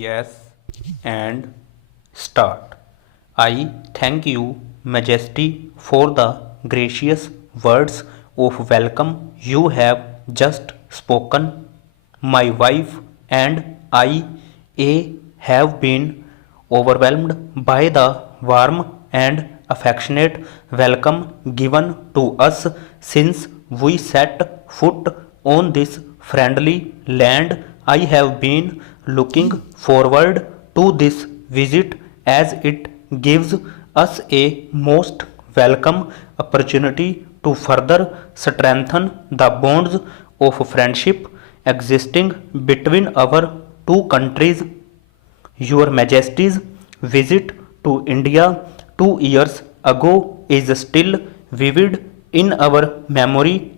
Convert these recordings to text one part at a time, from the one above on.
Yes, and start. I thank you, Majesty, for the gracious words of welcome you have just spoken. My wife and I have been overwhelmed by the warm and affectionate welcome given to us since we set foot on this friendly land. I have been looking forward to this visit as it gives us a most welcome opportunity to further strengthen the bonds of friendship existing between our two countries. Your Majesty's visit to India 2 years ago is still vivid in our memory.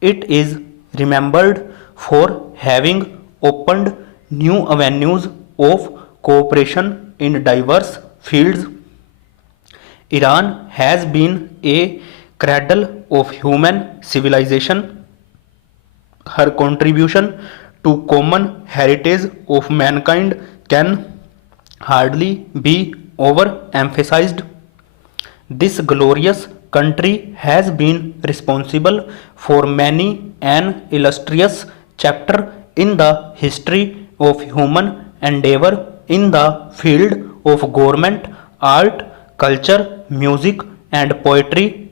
It is remembered for having opened new avenues of cooperation in diverse fields. Iran has been a cradle of human civilization. Her contribution to common heritage of mankind can hardly be overemphasized. This glorious country has been responsible for many an illustrious chapter in the history of human endeavor in the field of government, art, culture, music, and poetry.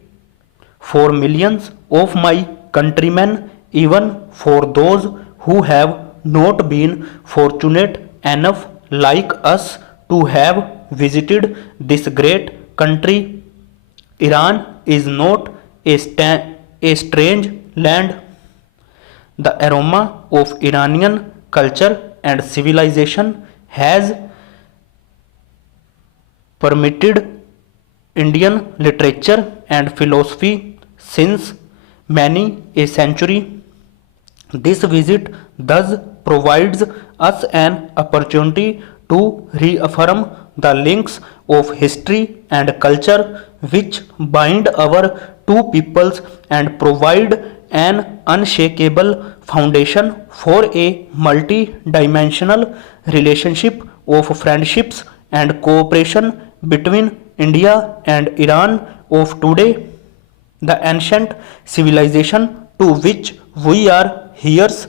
For millions of my countrymen, even for those who have not been fortunate enough like us to have visited this great country, Iran is not a strange land. The aroma of Iranian culture and civilization has permeated Indian literature and philosophy since many a century. This visit thus provides us an opportunity to reaffirm the links of history and culture which bind our two peoples and provide an unshakable foundation for a multi dimensional relationship of friendships and cooperation between India and Iran of today. The ancient civilization to which we are heirs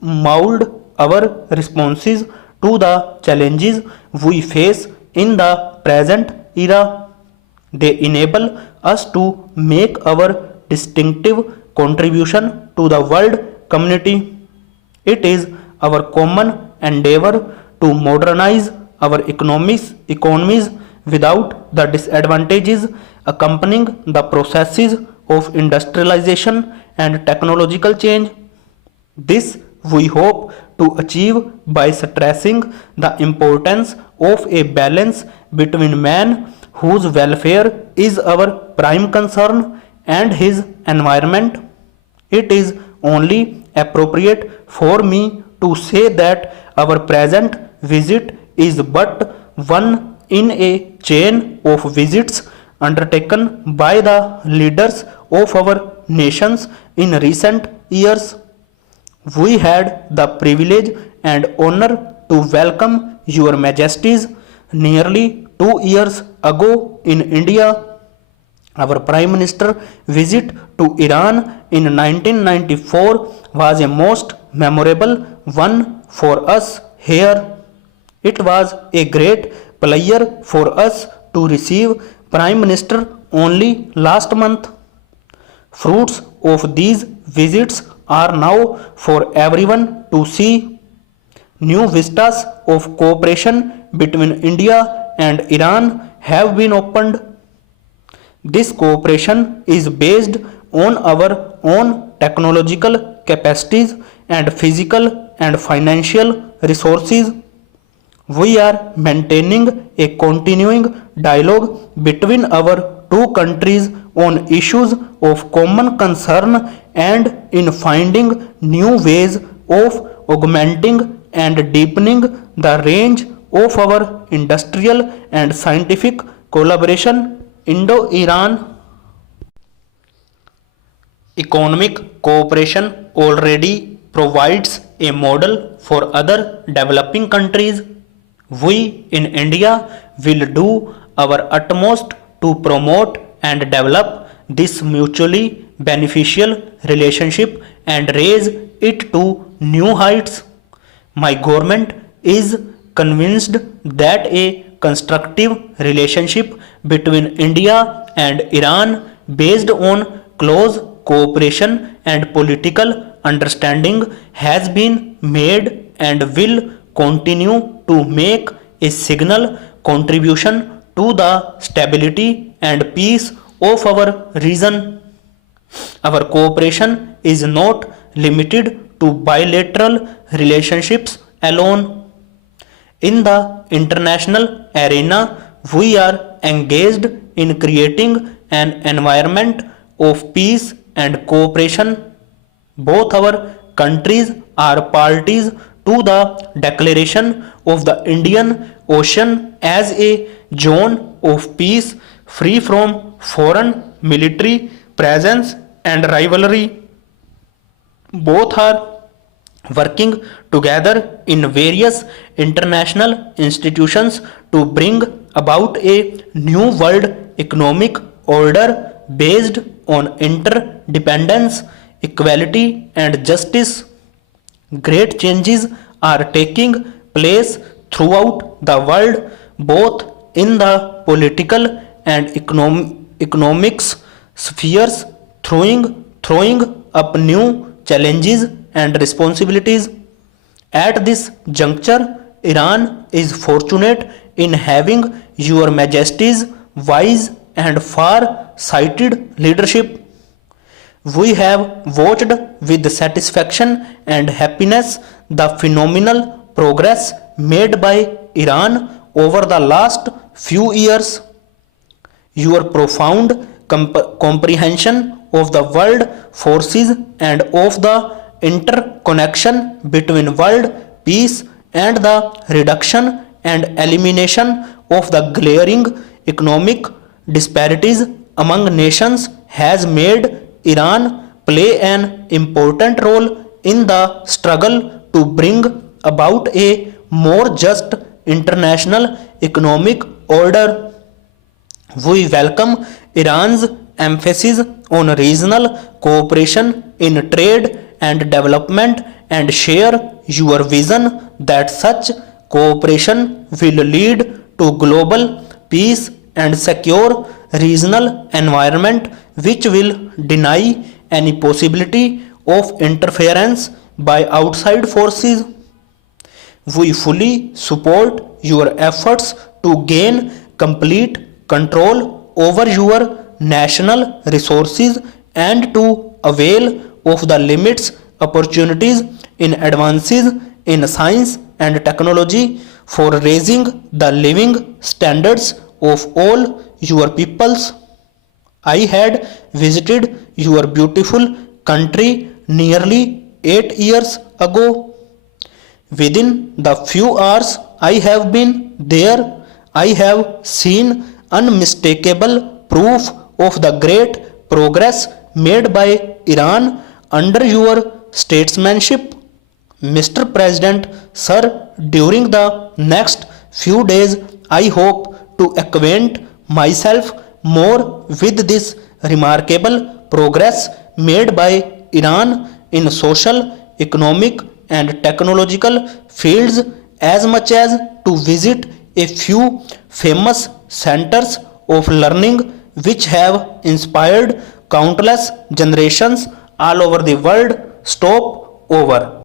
mold our responses to the challenges we face in the present era. They enable us to make our distinctive contribution to the world community. It is our common endeavor to modernize our economies without the disadvantages accompanying the processes of industrialization and technological change. This we hope to achieve by stressing the importance of a balance between man, whose welfare is our prime concern, and his environment. It is only appropriate for me to say that our present visit is but one in a chain of visits undertaken by the leaders of our nations in recent years. We had the privilege and honor to welcome Your Majesties nearly 2 years ago in India. Our Prime Minister visit to Iran in 1994 was a most memorable one for us here. It was a great pleasure for us to receive Prime Minister only last month. Fruits of these visits are now for everyone to see. New vistas of cooperation between India and Iran have been opened. This cooperation is based on our own technological capacities and physical and financial resources. We are maintaining a continuing dialogue between our two countries on issues of common concern and in finding new ways of augmenting and deepening the range of our industrial and scientific collaboration. Indo-Iran economic cooperation already provides a model for other developing countries. We in India will do our utmost to promote and develop this mutually beneficial relationship and raise it to new heights. My government is convinced that a constructive relationship between India and Iran based on close cooperation and political understanding has been made and will continue to make a signal contribution to the stability and peace of our region. Our cooperation is not limited to bilateral relationships alone. In the international arena, we are engaged in creating an environment of peace and cooperation. Both our countries are parties to the declaration of the Indian Ocean as a zone of peace free from foreign military presence and rivalry. Both are working together in various international institutions to bring about a new world economic order based on interdependence, equality, and justice. Great changes are taking place throughout the world, both in the political and economics spheres, throwing up new challenges and responsibilities. At this juncture, Iran is fortunate in having Your Majesty's wise and far-sighted leadership. We have watched with satisfaction and happiness the phenomenal progress made by Iran over the last few years. Your profound comprehension of the world forces and of the interconnection between world peace and the reduction and elimination of the glaring economic disparities among nations has made Iran play an important role in the struggle to bring about a more just international economic order. We welcome Iran's emphasis on regional cooperation in trade and development and share your vision that such cooperation will lead to global peace and secure regional environment which will deny any possibility of interference by outside forces. We fully support your efforts to gain complete control over your national resources and to avail of the limits opportunities in advances in science and technology for raising the living standards of all your peoples. I had visited your beautiful country nearly 8 years ago. Within the few hours I have been there, I have seen unmistakable proof of the great progress made by Iran under your statesmanship. Mr. President, sir, during the next few days, I hope to acquaint myself more with this remarkable progress made by Iran in social, economic, and technological fields, as much as to visit a few famous centers of learning which have inspired countless generations all over the world. Stop over.